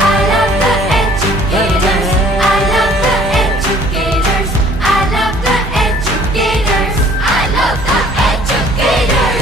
I love the educators. I love the educators. I love the educators. I love the educators.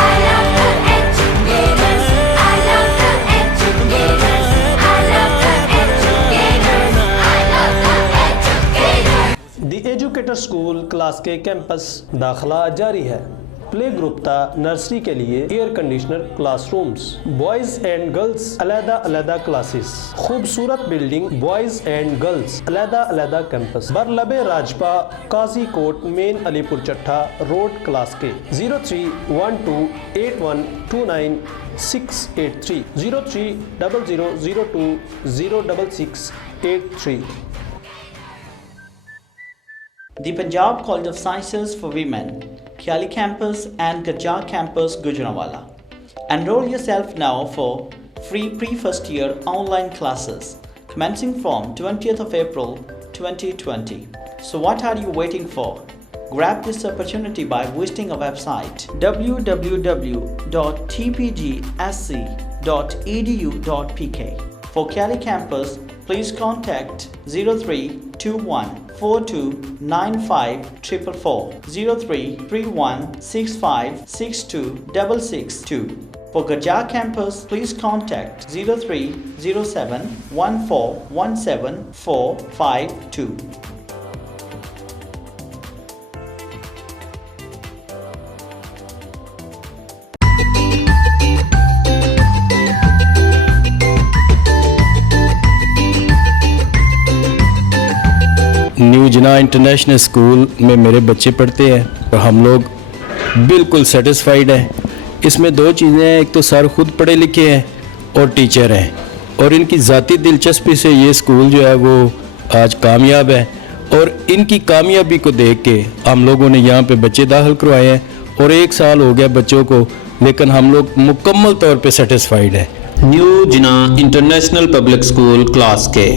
I love the educators. I love the educators. I love the educators. I love the educators. The educator school class کے campus داخلہ جاری ہے۔ Play group تا nursery کے لیے air conditioner class rooms, boys and girls علیحدہ classes, خوبصورت building, boys and girls علیحدہ کیمپس، برلب راجپا، قاضی کوٹ مین علی پور چٹھا روڈ کلاس کے 031281298683 0300020663۔ The Punjab College of Sciences for Women, Khiali Campus and Gajjar Campus, Gujranwala. Enroll yourself now for free pre-first year online classes commencing from 20th of April 2020. So what are you waiting for? Grab this opportunity by visiting our website www.tpgsc.edu.pk. For Khiali Campus, please contact 0321429544, 033165626662. For Gajjar Campus, please contact 0307141752. New Jinnah international school میں میرے بچے پڑھتے ہیں اور ہم لوگ بالکل satisfied ہیں۔ اس میں دو چیزیں ہیں، ایک تو سر خود پڑھے لکھے ہیں اور ٹیچر ہیں، اور ان کی ذاتی دلچسپی سے یہ اسکول جو ہے وہ آج کامیاب ہے، اور ان کی کامیابی کو دیکھ کے ہم لوگوں نے یہاں پہ بچے داخل کروائے ہیں، اور 1 سال ہو گیا بچوں کو، لیکن ہم لوگ مکمل طور پہ سیٹسفائیڈ ہیں۔ نیو جناح انٹرنیشنل پبلک اسکول کلاس کے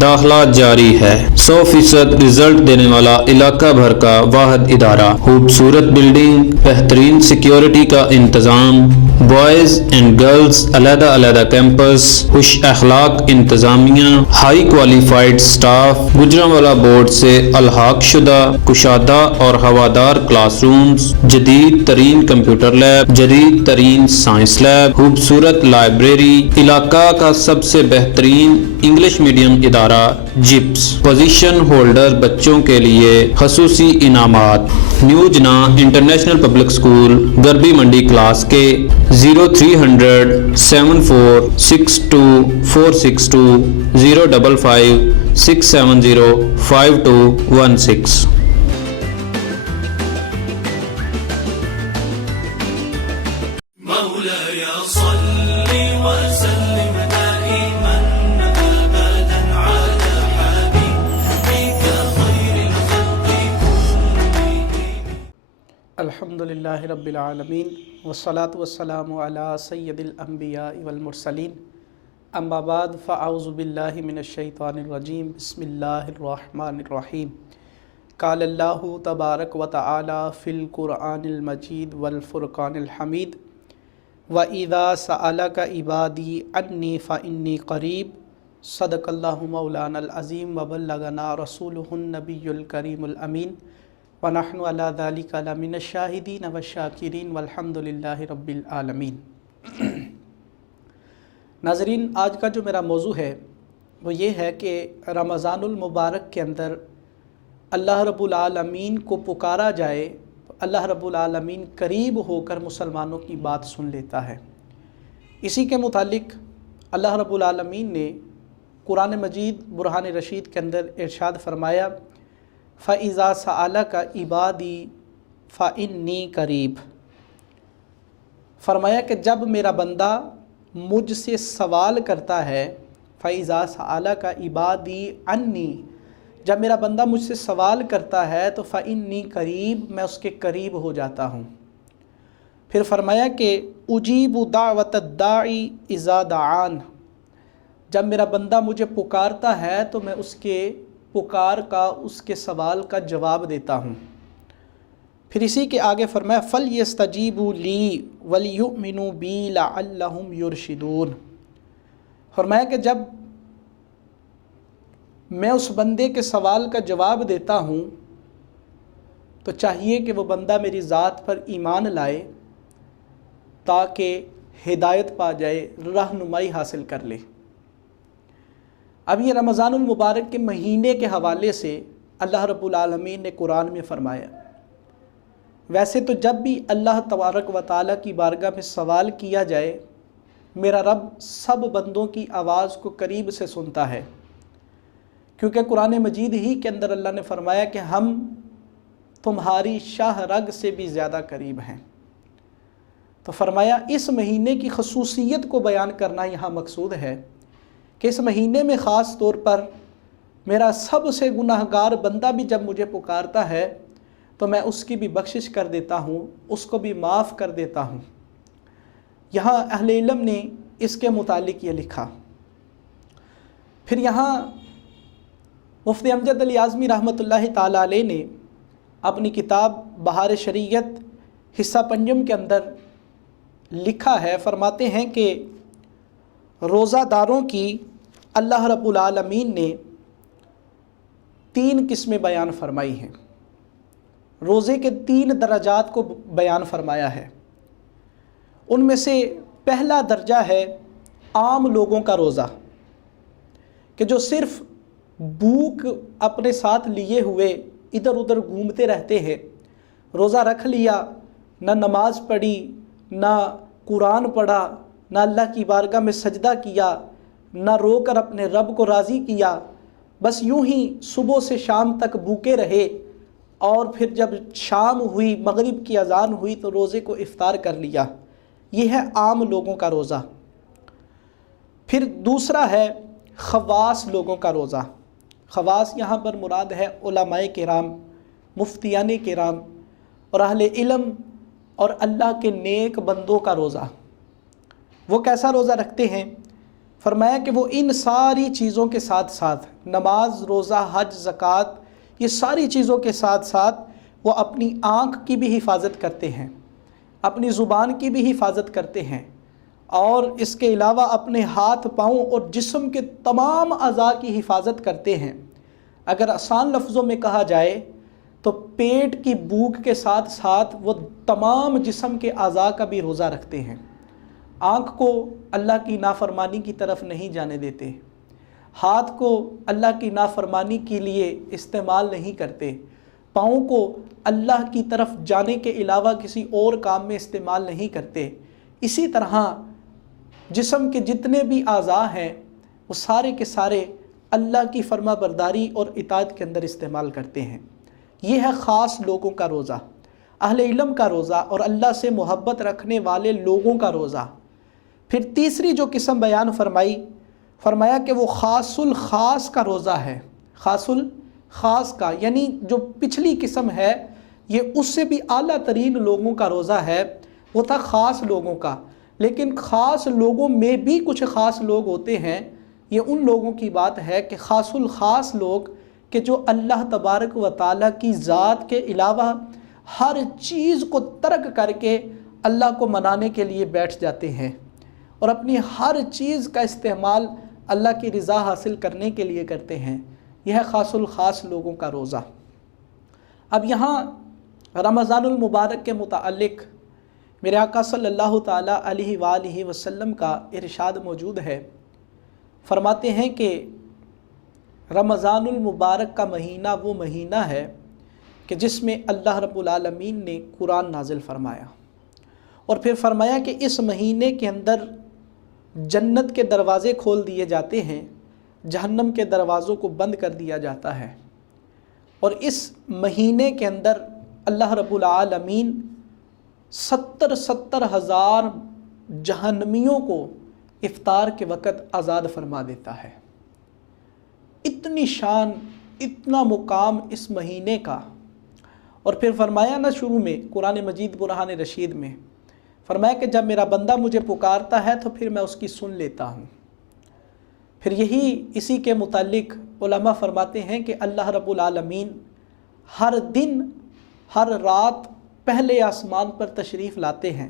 داخلہ جاری ہے۔ 100% رزلٹ دینے والا علاقہ بھر کا واحد ادارہ، خوبصورت بلڈنگ، بہترین سیکیورٹی کا انتظام، بوائز اینڈ گرلز علیحدہ کیمپس، خوش اخلاق انتظامیہ، high qualified staff, Gujranwala board سے الحاق شدہ کشادہ اور ہوادار کلاس رومز، جدید ترین کمپیوٹر لیب، جدید ترین سائنس لیب، خوبصورت لائبریری، علاقہ کا سب سے بہترین انگلش میڈیم ادارہ جپس، پوزیشن ہولڈر بچوں کے لیے خصوصی انعامات۔ نیو جناح انٹرنیشنل پبلک اسکول گربی منڈی کلاس کے 037462462462 05567052216۔ الحمدللہ رب العالمین والصلاة والسلام علی سید الانبیاء والمرسلین، اما بعد فاعوذ باللہ من الشیطان الرجیم، بسم اللہ الرحمن الرحیم۔ قال اللہ تبارک و تعالی فی القرآن المجید والفرقان الحمید، وَإِذَا سَأَلَكَ عِبَادِي عَنِّي فَإِنِّي قَرِيبٌ صدق اللہ مولانا العظیم وبلغنا رسولہ النبی الکریم الامین، وَنَحْنُ عَلَى ذَلِكَ لَمِنَ الشَّاهِدِينَ وَالشَّاكِرِينَ وَالْحَمْدُ لِلَّهِ رَبِّ الْعَالَمِينَ۔ ناظرین، آج کا جو میرا موضوع ہے وہ یہ ہے کہ رمضان المبارک کے اندر اللہ رب العالمین کو پکارا جائے، اللہ رب العالمین قریب ہو کر مسلمانوں کی بات سن لیتا ہے۔ اسی کے متعلق اللہ رب العالمین نے قرآن مجید برہان رشید کے اندر ارشاد فرمایا، فَإِذَا سَأَلَكَ عِبَادِي فَإِنِّي قَرِيبٌ، فرمایا کہ جب میرا بندہ مجھ سے سوال کرتا ہے، فَإِذَا سَأَلَكَ عِبَادِي عَنِّي، جب میرا بندہ مجھ سے سوال کرتا ہے تو فَإِنِّي قَرِيبٌ، میں اس کے قریب ہو جاتا ہوں۔ پھر فرمایا کہ اجیب دعوت الداعی اذا دعان، جب میرا بندہ مجھے پکارتا ہے تو میں اس کے پکار کا، اس کے سوال کا جواب دیتا ہوں۔ پھر اسی کے آگے فرمایا فَلْيَسْتَجِيبُوا لِي وَلْيُؤْمِنُوا بِي لَعَلَّهُمْ يُرْشِدُونَ، فرمایا کہ جب میں اس بندے کے سوال کا جواب دیتا ہوں تو چاہیے کہ وہ بندہ میری ذات پر ایمان لائے تاکہ ہدایت پا جائے، رہنمائی حاصل کر لے۔ اب یہ رمضان المبارک کے مہینے کے حوالے سے اللہ رب العالمین نے قرآن میں فرمایا، ویسے تو جب بھی اللہ تبارک و تعالیٰ کی بارگاہ میں سوال کیا جائے، میرا رب سب بندوں کی آواز کو قریب سے سنتا ہے، کیونکہ قرآن مجید ہی کے اندر اللہ نے فرمایا کہ ہم تمہاری شاہ رگ سے بھی زیادہ قریب ہیں۔ تو فرمایا اس مہینے کی خصوصیت کو بیان کرنا یہاں مقصود ہے کہ اس مہینے میں خاص طور پر میرا سب سے گناہگار بندہ بھی جب مجھے پکارتا ہے تو میں اس کی بھی بخشش کر دیتا ہوں، اس کو بھی معاف کر دیتا ہوں۔ یہاں اہل علم نے اس کے متعلق یہ لکھا۔ پھر یہاں مفتی امجد علی اعظمی رحمۃ اللہ تعالیٰ علیہ نے اپنی کتاب بہار شریعت حصہ پنجم کے اندر لکھا ہے، فرماتے ہیں کہ روزہ داروں کی اللہ رب العالمین نے 3 قسمیں بیان فرمائی ہیں، روزے کے 3 درجات کو بیان فرمایا ہے۔ ان میں سے پہلا درجہ ہے عام لوگوں کا روزہ، کہ جو صرف بھوک اپنے ساتھ لیے ہوئے ادھر ادھر گھومتے رہتے ہیں، روزہ رکھ لیا، نہ نماز پڑھی، نہ قرآن پڑھا، نہ اللہ کی بارگاہ میں سجدہ کیا، نہ رو کر اپنے رب کو راضی کیا، بس یوں ہی صبح سے شام تک بھوکے رہے، اور پھر جب شام ہوئی، مغرب کی اذان ہوئی تو روزے کو افطار کر لیا۔ یہ ہے عام لوگوں کا روزہ۔ پھر دوسرا ہے خواص لوگوں کا روزہ۔ خواص یہاں پر مراد ہے علماء کرام، مفتیان کرام اور اہل علم اور اللہ کے نیک بندوں کا روزہ۔ وہ کیسا روزہ رکھتے ہیں؟ فرمایا کہ وہ ان ساری چیزوں کے ساتھ ساتھ، نماز، روزہ، حج، زکوٰۃ، یہ ساری چیزوں کے ساتھ ساتھ وہ اپنی آنکھ کی بھی حفاظت کرتے ہیں، اپنی زبان کی بھی حفاظت کرتے ہیں، اور اس کے علاوہ اپنے ہاتھ، پاؤں اور جسم کے تمام اعضاء کی حفاظت کرتے ہیں۔ اگر آسان لفظوں میں کہا جائے تو پیٹ کی بھوک کے ساتھ ساتھ وہ تمام جسم کے اعضاء کا بھی روزہ رکھتے ہیں۔ آنکھ کو اللہ کی نافرمانی کی طرف نہیں جانے دیتے، ہاتھ کو اللہ کی نافرمانی کے لیے استعمال نہیں کرتے، پاؤں کو اللہ کی طرف جانے کے علاوہ کسی اور کام میں استعمال نہیں کرتے۔ اسی طرح جسم کے جتنے بھی اعضاء ہیں وہ سارے کے سارے اللہ کی فرما برداری اور اطاعت کے اندر استعمال کرتے ہیں۔ یہ ہے خاص لوگوں کا روزہ، اہل علم کا روزہ اور اللہ سے محبت رکھنے والے لوگوں کا روزہ۔ پھر تیسری جو قسم بیان فرمایا کہ وہ خاص الخاص کا روزہ ہے۔ خاص الخاص کا یعنی جو پچھلی قسم ہے یہ اس سے بھی اعلیٰ ترین لوگوں کا روزہ ہے، وہ تھا خاص لوگوں کا، لیکن خاص لوگوں میں بھی کچھ خاص لوگ ہوتے ہیں۔ یہ ان لوگوں کی بات ہے کہ خاص الخاص لوگ کہ جو اللہ تبارک و تعالیٰ کی ذات کے علاوہ ہر چیز کو ترک کر کے اللہ کو منانے کے لیے بیٹھ جاتے ہیں اور اپنی ہر چیز کا استعمال اللہ کی رضا حاصل کرنے کے لیے کرتے ہیں۔ یہ ہے خاص الخاص لوگوں کا روزہ۔ اب یہاں رمضان المبارک کے متعلق میرے آقا صلی اللہ تعالیٰ علیہ وآلہ وسلم کا ارشاد موجود ہے۔ فرماتے ہیں کہ رمضان المبارک کا مہینہ وہ مہینہ ہے کہ جس میں اللہ رب العالمین نے قرآن نازل فرمایا، اور پھر فرمایا کہ اس مہینے کے اندر جنت کے دروازے کھول دیے جاتے ہیں، جہنم کے دروازوں کو بند کر دیا جاتا ہے، اور اس مہینے کے اندر اللہ رب العالمین 70 ہزار جہنمیوں کو افطار کے وقت آزاد فرما دیتا ہے۔ اتنی شان، اتنا مقام اس مہینے کا۔ اور پھر فرمایا نا شروع میں قرآن مجید برہان رشید میں فرمایا کہ جب میرا بندہ مجھے پکارتا ہے تو پھر میں اس کی سن لیتا ہوں۔ پھر اسی کے متعلق علماء فرماتے ہیں کہ اللہ رب العالمین ہر دن ہر رات پہلے آسمان پر تشریف لاتے ہیں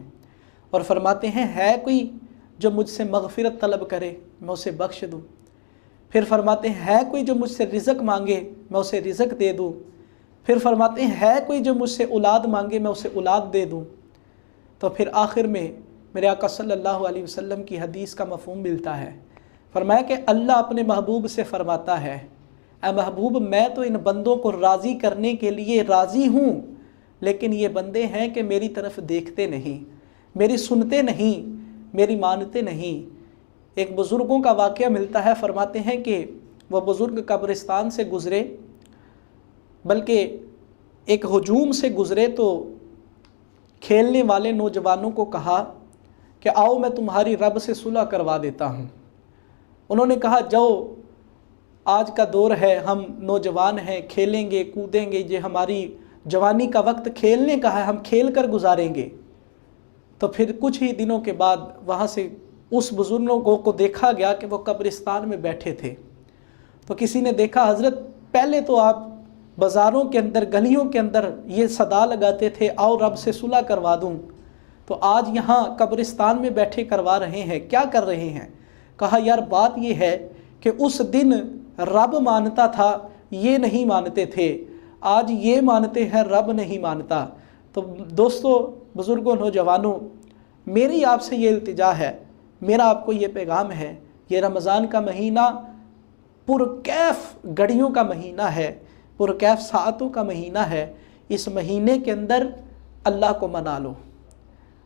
اور فرماتے ہیں ہے کوئی جو مجھ سے مغفرت طلب کرے میں اسے بخش دوں۔ پھر فرماتے ہیں ہے کوئی جو مجھ سے رزق مانگے میں اسے رزق دے دوں۔ پھر فرماتے ہیں ہے کوئی جو مجھ سے اولاد مانگے میں اسے اولاد دے دوں۔ تو پھر آخر میں میرے آقا صلی اللہ علیہ وسلم کی حدیث کا مفہوم ملتا ہے۔ فرمایا کہ اللہ اپنے محبوب سے فرماتا ہے اے محبوب میں تو ان بندوں کو راضی کرنے کے لیے راضی ہوں، لیکن یہ بندے ہیں کہ میری طرف دیکھتے نہیں، میری سنتے نہیں، میری مانتے نہیں۔ ایک بزرگوں کا واقعہ ملتا ہے، فرماتے ہیں کہ وہ بزرگ قبرستان سے گزرے، بلکہ ایک ہجوم سے گزرے تو کھیلنے والے نوجوانوں کو کہا کہ آؤ میں تمہاری رب سے صلح کروا دیتا ہوں۔ انہوں نے کہا جاؤ، آج کا دور ہے، ہم نوجوان ہیں، کھیلیں گے کودیں گے، یہ ہماری جوانی کا وقت کھیلنے کا ہے، ہم کھیل کر گزاریں گے۔ تو پھر کچھ ہی دنوں کے بعد وہاں سے اس بزرگوں کو دیکھا گیا کہ وہ قبرستان میں بیٹھے تھے۔ تو کسی نے دیکھا حضرت پہلے تو آپ بازاروں کے اندر گلیوں کے اندر یہ صدا لگاتے تھے آؤ رب سے صلح کروا دوں، تو آج یہاں قبرستان میں بیٹھے کروا رہے ہیں، کیا کر رہے ہیں؟ کہا یار بات یہ ہے کہ اس دن رب مانتا تھا یہ نہیں مانتے تھے، آج یہ مانتے ہیں رب نہیں مانتا۔ تو دوستو، بزرگوں، نوجوانوں، میری آپ سے یہ التجا ہے، میرا آپ کو یہ پیغام ہے، یہ رمضان کا مہینہ پرکیف گھڑیوں کا مہینہ ہے، پرکیف ساعتوں کا مہینہ ہے۔ اس مہینے کے اندر اللہ کو منا لو،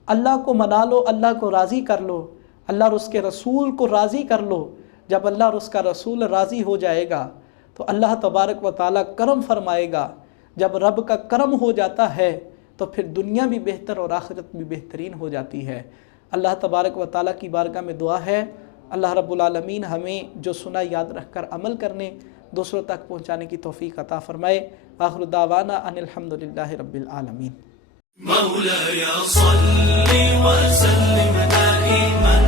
اللہ کو منا لو، اللہ کو راضی کر لو، اللہ اور اس کے رسول کو راضی کر لو۔ جب اللہ اور اس کا رسول راضی ہو جائے گا تو اللہ تبارک و تعالیٰ کرم فرمائے گا۔ جب رب کا کرم ہو جاتا ہے تو پھر دنیا بھی بہتر اور آخرت بھی بہترین ہو جاتی ہے۔ اللہ تبارک و تعالیٰ کی بارگاہ میں دعا ہے اللہ رب العالمین ہمیں جو سنا یاد رکھ کر عمل کرنے، دوسروں تک پہنچانے کی توفیق عطا فرمائے۔ آخر دعوانا ان الحمدللہ رب العالمین۔ مولاي صل وسلم دائما